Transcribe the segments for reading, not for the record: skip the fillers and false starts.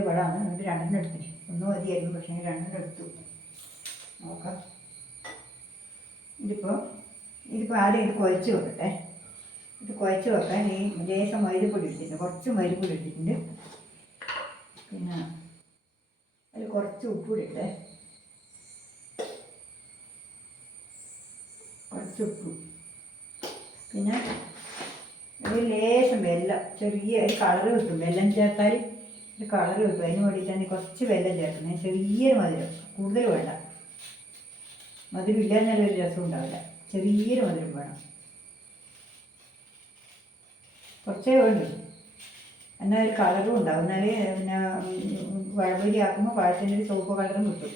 വലിയ പഴമാണ്. എന്നിട്ട് രണ്ടെണ്ണം എടുത്തിന്. ഒന്ന് മതിയായിരുന്നു, പക്ഷേ രണ്ടെണ്ണം എടുത്തു. നോക്കാം. ഇതിപ്പോൾ ആദ്യം ഇത് കുഴച്ച് വെക്കട്ടെ. ഇത് കുഴച്ച് വെക്കാൻ ഈ ലേശം മൈദപ്പൊടി ഇട്ടിട്ടുണ്ട്, കുറച്ച് മൈദപ്പൊടി ഇട്ടിട്ടുണ്ട്. പിന്നെ അതിൽ കുറച്ച് ഉപ്പൂടി ഇട്ടേ, കുറച്ച് ഉപ്പ്. പിന്നെ ഒരു ലേശം വെല്ലം, ചെറിയ ഒരു കളറ് കിട്ടും. വെല്ലം ചേർത്താൽ ഒരു കളറ് കിട്ടും. അതിന് വേണ്ടിയിട്ടാണ് കുറച്ച് വെല്ലം ചേർക്കുന്നത്. ചെറിയൊരു മധുരം, കൂടുതൽ വേണ്ട. മധുരം ഇല്ല എന്നൊരു രസം ഉണ്ടാവില്ല. ചെറിയൊരു മധുരം വേണം, കുറച്ചേ വേണ്ടു. എന്നാൽ ഒരു കളറും ഉണ്ടാവും. എന്നാൽ പിന്നെ പഴംപൊരി ആക്കുമ്പോൾ പഴത്തിൻ്റെ ഒരു ചുവപ്പ് കളറും കിട്ടും.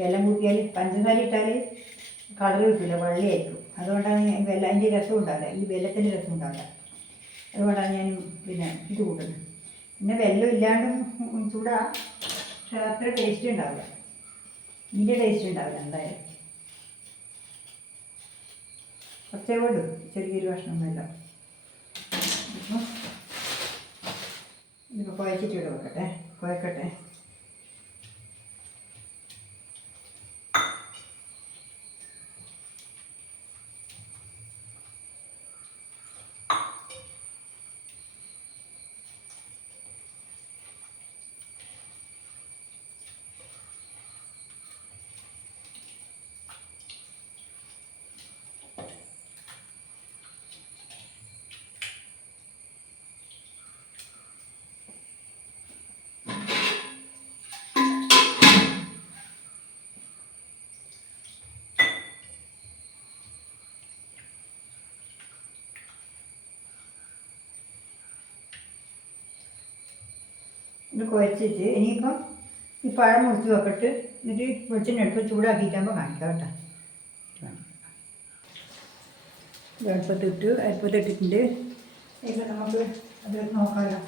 വെല്ലം കൂട്ടിയാൽ, പഞ്ചസാര ഇട്ടാൽ കളർ കിട്ടില്ല, വെള്ളയായിരിക്കും. അതുകൊണ്ടാണ് അതിൻ്റെ രസം ഉണ്ടാവില്ല, ഈ വെല്ലത്തിൻ്റെ രസം ഉണ്ടാവില്ല. അതുകൊണ്ടാണ് ഞാൻ പിന്നെ ഇത് കൂട്ടുന്നത്. പിന്നെ വെല്ലം ഇല്ലാണ്ടും ചൂടാ, പക്ഷെ അത്ര ടേസ്റ്റ് ഉണ്ടാവില്ല. ഇതിൻ്റെ ടേസ്റ്റ് ഉണ്ടാവില്ല എന്തായാലും. കുറച്ചേ വേണ്ടു, ചെറിയൊരു കഷ്ണം വെല്ലം. ഇതിപ്പോൾ കുഴച്ചിട്ട് ഇവിടെ വെക്കട്ടെ, കുഴക്കട്ടെ. ഇത് കുഴച്ചിട്ട് ഇനിയിപ്പം ഈ പഴം മുറിച്ച് വെക്കട്ട്. എന്നിട്ട് വെളിച്ചെണ്ണ എടുത്ത് ചൂടാക്കിയിട്ടാകുമ്പോൾ കാണിക്കാം കേട്ടോ. അടുപ്പത്തിട്ടിട്ടുണ്ട്. ഇപ്പം നമുക്ക് അത് നോക്കാമല്ലോ.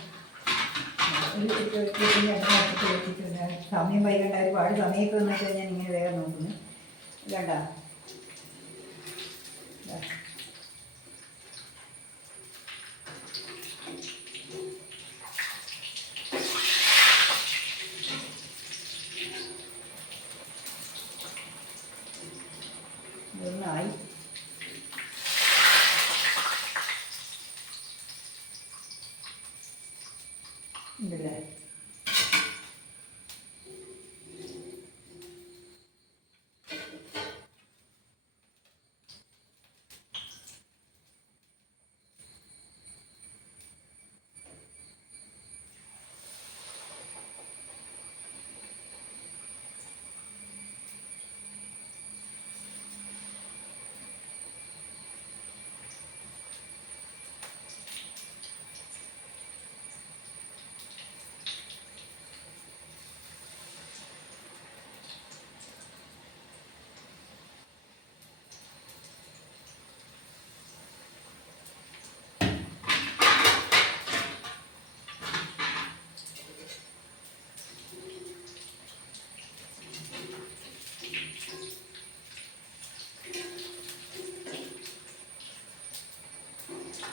സമയം വൈകണ്ട, ഒരുപാട് സമയമൊക്കെ വന്നിട്ട് ഞാൻ ഇങ്ങനെ വേഗം നോക്കുന്നു. വേണ്ട ഒന്നായി. ഉണ്ടല്ലേ?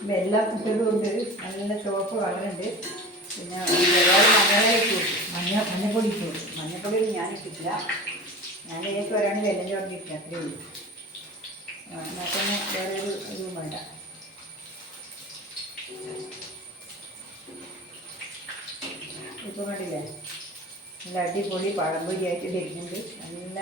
വെള്ളം ഇട്ടതുകൊണ്ട് നല്ല ചുവപ്പ് കളറുണ്ട്. പിന്നെ ഒരുപാട് മഞ്ഞപ്പൊടി ഇട്ട് കൊടുക്കും. മഞ്ഞപ്പൊടി ഞാൻ ഇട്ടിട്ടില്ല, ഞാൻ ഇതിലേക്ക് വരാണ് വെല്ലം ചോർന്നിട്ടില്ല, അത്രയേ ഉള്ളൂ. എന്നാൽ തന്നെ വേറെ ഒരു ഇതും വേണ്ട. ഇപ്പം കണ്ടില്ലേ, നല്ല അടിപൊളി പഴംപൊരിയായിട്ട് വരുന്നുണ്ട്. നല്ല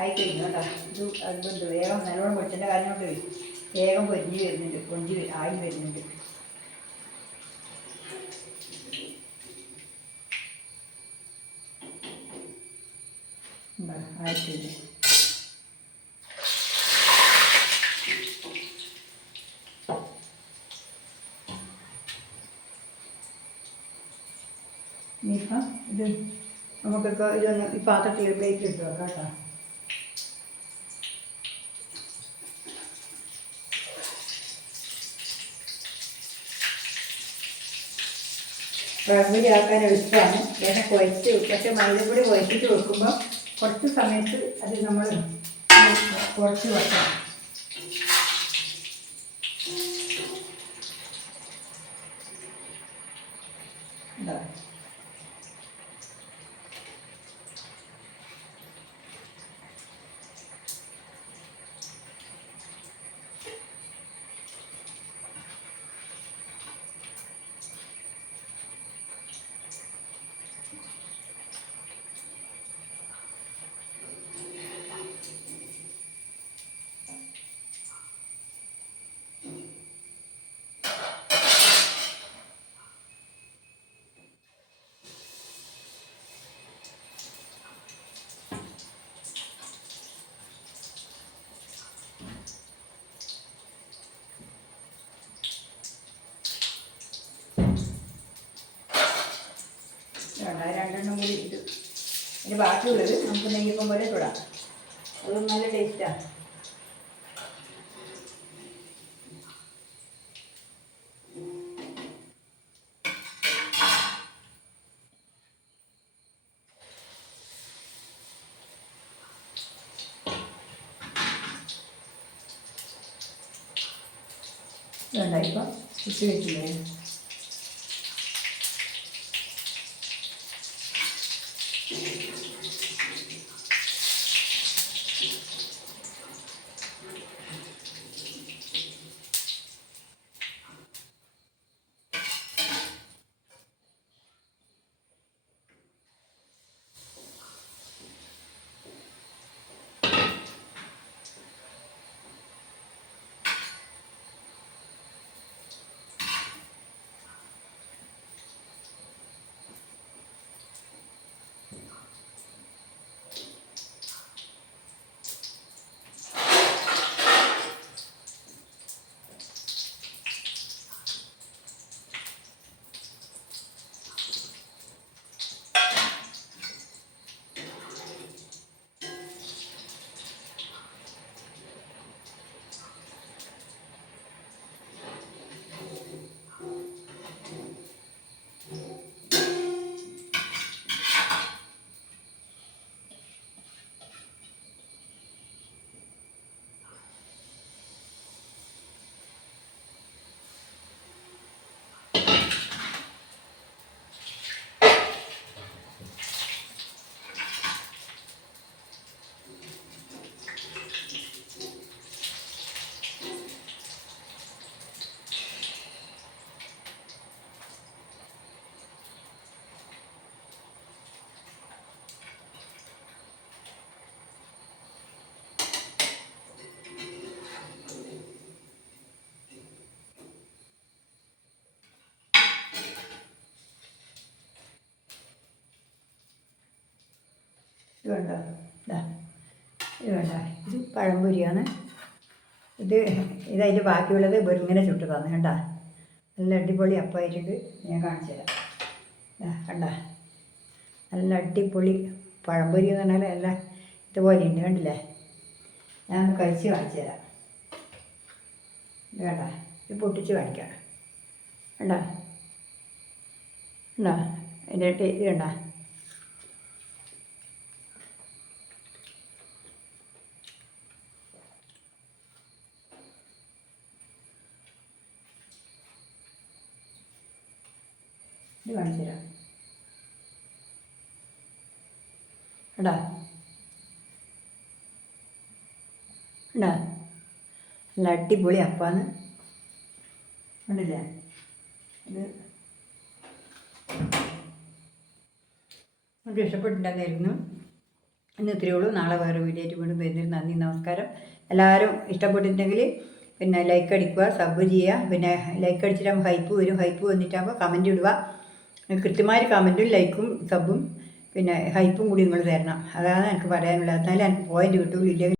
ആയി കഴിഞ്ഞു കേട്ടോ. ഇത് അതുകൊണ്ട് വേഗം നല്ലോണം വെളിച്ചെൻ്റെ കാര്യം കൊണ്ട് വരും. വേഗം പൊരിഞ്ഞ് വരുന്നുണ്ട്, ആയി വരുന്നുണ്ട്. ആയിട്ടില്ല. ഇനിയിപ്പം ഇത് നമുക്കിപ്പോൾ ഇതൊന്ന് ഈ പാത്രത്തിൽ പ്ലേറ്റ് ഇട്ട് വെക്കാം കേട്ടോ. പഴംപൊരി ആക്കാൻ എളുപ്പമാണ്. വേറെ കുഴച്ച്, പക്ഷേ മൈദപ്പൊടി കുഴച്ചിട്ട് വെക്കുമ്പോൾ കുറച്ച് സമയത്ത് അത് നമ്മൾ കുറച്ച് വെക്കണം. എന്താ രണ്ടെണ്ണം കൂടി ഇട്ട് അതിന് ബാക്കിയുള്ളത് നമുക്ക് നെയ്യപ്പം പോലെ തൊടാം. അത് നല്ല ടേസ്റ്റാണ്. ഇതുണ്ടായിപ്പോൾ ഇട്ട് വെച്ചില്ലേ. ഇത് വേണ്ട, ഇത് വേണ്ട, ഇത് പഴംപൊരിയാണ്. ഇതിൻ്റെ ബാക്കിയുള്ളത് വെറുങ്ങനെ ചുട്ട് തന്നു കണ്ട. നല്ല അടിപൊളി അപ്പമായിട്ടുണ്ട്. ഞാൻ കാണിച്ചു തരാം. കണ്ട, നല്ല അടിപൊളി പഴംപൊരി എന്ന് പറഞ്ഞാൽ നല്ല ഇതുപോലെ ഉണ്ട്, കണ്ടില്ലേ? ഞാനൊന്ന് കഴിച്ച് കാണിച്ചു തരാം. ഇത് വേണ്ട, ഇത് പൊട്ടിച്ച് കാണിക്കാം. കണ്ട, കണ്ട അതിൻ്റെ ഇത് കണ്ട. ഇത് കാണിച്ചു തരാം. എടാ എടാ നല്ല അടിപൊളി അപ്പാന്ന് കണ്ടില്ലേ? ഇത് നമുക്ക് ഇഷ്ടപ്പെട്ടിട്ടുണ്ടായിരുന്നു. ഇന്ന് ഇത്രയേ ഉള്ളൂ. നാളെ വേറെ വീഡിയോ ആയിട്ട് വീണ്ടും വരുന്നൊരു നന്ദി, നമസ്കാരം. എല്ലാവരും ഇഷ്ടപ്പെട്ടിട്ടുണ്ടെങ്കിൽ പിന്നെ ലൈക്ക് അടിക്കുക, സബ് ചെയ്യുക. പിന്നെ ലൈക്ക് അടിച്ചിട്ടാകുമ്പോൾ ഹൈപ്പ് വരും. ഹൈപ്പ് വന്നിട്ടാകുമ്പോൾ കമൻറ്റ് ഇടുക. കൃത്യമായ കമൻറ്റും ലൈക്കും സബും പിന്നെ ഹൈപ്പും കൂടി നിങ്ങൾ തരണം. അതാണ് എനിക്ക് പറയാനുള്ളത്. എന്നാലും എനിക്ക് പോയിൻ്റ് കിട്ടുള്ളൂ. ഇല്ലെങ്കിൽ